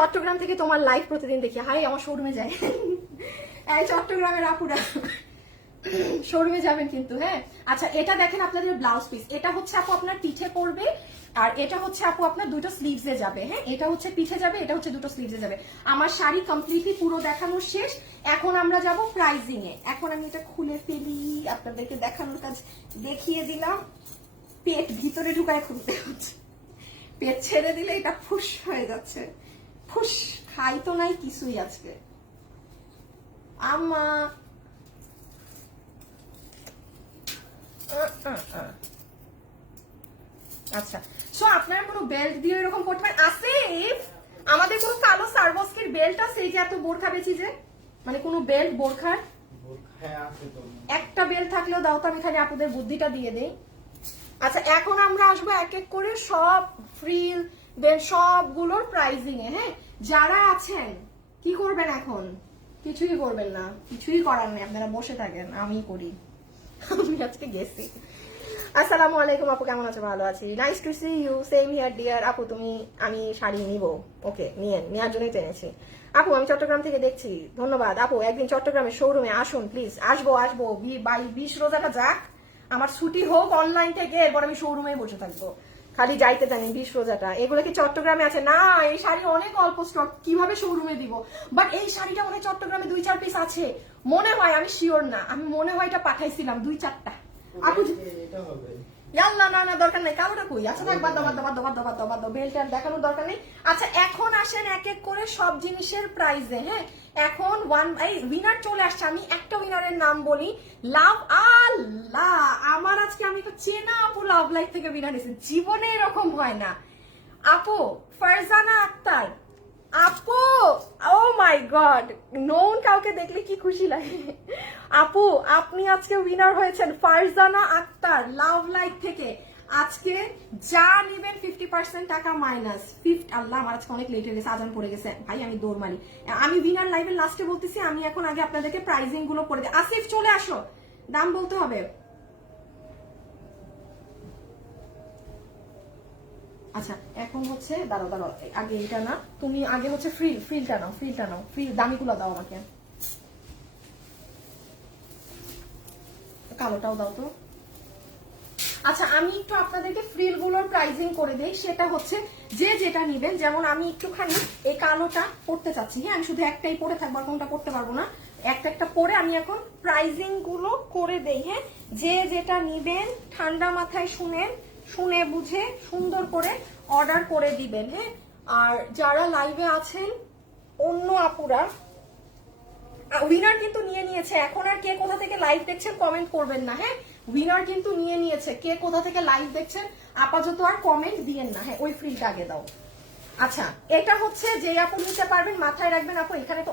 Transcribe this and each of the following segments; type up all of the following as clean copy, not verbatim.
চট্টগ্রাম থেকে তোমার লাইভ প্রতিদিন দেখি। হাই আমার শোরুমে যায়। এই চট্টগ্রামের আপুরা শোরুমে যাবেন কিন্তু, হ্যাঁ। আচ্ছা এটা দেখেন আপনাদের ব্লাউজ পিস, এটা হচ্ছে আপু আপনার পিঠে পড়বে, আর এটা হচ্ছে আপু আপনার দুটো স্লিভসে যাবে, হ্যাঁ। এটা হচ্ছে পিঠে যাবে, এটা হচ্ছে দুটো স্লিভসে যাবে। আমার শাড়ি কমপ্লিটলি পুরো দেখানো শেষ। এখন আমরা যাব প্রাইজিং এ। এখন আমি এটা খুলে ফেলি, আপনাদেরকে দেখানোর কাজ দেখিয়ে দিলাম। পেট ভিতরে ঢুকায় খুলতে হচ্ছে, পেট ছেড়ে দিলে এটা ফুস হয়ে যাচ্ছে। ফুস খাই তো নাই কিছুই আজকে আমা। আচ্ছা সো আপনারা কোনো বেল্ট দিয়ে এরকম করতে পারেন। আসিফ আমাদের কোনো কালো সার্ভস্কের বেল্ট আছে এই যে এত বোরখা বেচি যে, মানে কোনো বেল্ট বোরখার একটা বেল্ট থাকলেও দাও তো, আমি খালি আপুদের বুদ্ধিটা দিয়ে দেই। আচ্ছা এখন আমরা আসবো এক এক করে সব ফ্রিল বেল্ট সবগুলোর প্রাইজিং এ, হ্যাঁ। যারা আছেন কি করবেন এখন? কিছুই করবেন না, কিছুই করার নেই, আপনারা বসে থাকেন, আমি করি। আমি আজকে গেছি। আসসালামু আলাইকুম আপু, কেমন আছো? ভালো আছি, nice to see you, same here dear. আপু তুমি, আমি শাড়ি নিব, ওকে নেওয়ার জন্যই টেনেছি। আপু আমি চট্টগ্রাম থেকে দেখছি, ধন্যবাদ আপু। একদিন চট্টগ্রামের শোরুমে আসুন প্লিজ। আসবো 20 রোজাটা যাক, আমার ছুটি হোক অনলাইন থেকে, এরপর আমি শোরুমে বসে থাকবো। খালি যাইতে জানি 20 রোজাটা। এগুলো কি চট্টগ্রামে আছে? না, এই শাড়ি অনেক অল্প স্টক, কিভাবে শোরুমে দিব? বাট এই শাড়িটা মনে হয় চট্টগ্রামে 2-4 পিস আছে মনে হয়, আমি শিওর না, আমি মনে হয় এটা পাঠাইছিলাম 2-4টা। আপু না না না দরকার নেই, কালোটা কই? আচ্ছা থাক, বাদ দাও, বেলটা দেখানোর দরকার নেই। আচ্ছা এখন আসেন এক এক করে সব জিনিসের প্রাইসে, হ্যাঁ। এখন উইনার চলে আসছে, আমি একটা উইনারের নাম বলি। লাভ আল্লাহ, আমার আজকে আমি তো চেনা আপু লাভ লাইফ থেকে উইনার এসেছি, জীবনে এরকম হয় না। আপু ফারজানা আক্তার, আপু ও মাই গড, নোন কাউকে দেখলে কি খুশি লাগে। আপু আপনি আজকে উইনার হয়েছেন, ফারজানা আক্তার লাভ লাইফ থেকে। আজকে যা নেবেন 50% টাকা মাইনাস। আল্লাহ আমার আজকে অনেক লেট হয়ে গেছে, আজান পড়ে গেছে ভাই, আমি দৌড় মারি। আমি উইনার লাইভের লাস্টে বলতেছি, আমি এখন আগে আপনাদেরকে প্রাইজিং গুলো করে দিই। আসিফ চলে আসো, দাম বলতে হবে। আচ্ছা এখন হচ্ছে দাঁড়াও আগে এটা না, তুমি আগে হচ্ছে ফ্রিলটা নাও, ফ্রিল দামিগুলো দাও আমাকে, কালোটাও দাও তো। আচ্ছা আমি একটু আপনাদেরকে ফ্রিল গুলোর প্রাইজিং করে দেই, সেটা হচ্ছে যে যেটা নিবেন। যেমন আমি একটুখানি এই কালোটা পড়তে চাচ্ছি, হ্যাঁ। আমি শুধু একটাই পরে থাকবো, কোনটা পড়তে পারবো না, একটা পরে আমি এখন প্রাইজিং গুলো করে দেই, হ্যাঁ। যে যেটা নিবেন ঠান্ডা মাথায় শুনে বুঝে সুন্দর করে অর্ডার করে দিবেন, হ্যাঁ। আর যারা লাইভে আছেন অন্য আপুরা, উইনার কিন্তু নিয়ে নিয়েছে। এখন আর কে কোথা থেকে লাইভ দেখছেন কমেন্ট করবেন না, হ্যাঁ। উইনার কিন্তু নিয়ে নিয়েছে, কে কোথা থেকে লাইভ দেখছেন আপাতত আর কমেন্ট দিয়েন না, হ্যাঁ। ওই ফ্রিটা আগে দাও। আচ্ছা এটা হচ্ছে যে আপু নিতে পারবেন, মাথায় রাখবেন আপু এখানে তো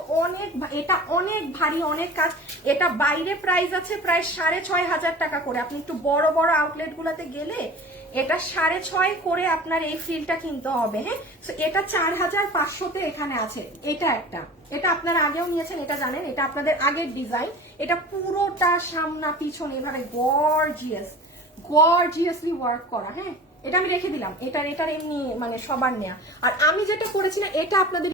এটা অনেক ভারী, অনেক কাজ। এটা বাইরে প্রাইস আছে প্রায় 6,500 টাকা করে। আপনি একটু বড় বড় আউটলেট গুলাতে গেলে এটা 6,500 করে আপনার এই ফ্রিলটা কিনতে হবে, হ্যাঁ। তো এটা 4,500-তে এখানে আছে। এটা আপনারা আগেও নিয়েছেন, এটা জানেন, এটা আপনাদের আগের ডিজাইন। এটা পুরোটা সামনা পিছন এভাবে গর্জিয়াসলি ওয়ার্ক করা, হ্যাঁ। এটা আমি রেখে দিলাম, এটার এমনি মানে সবার নেয়া। আর আমি যেটা করেছি না, এটা আপনাদের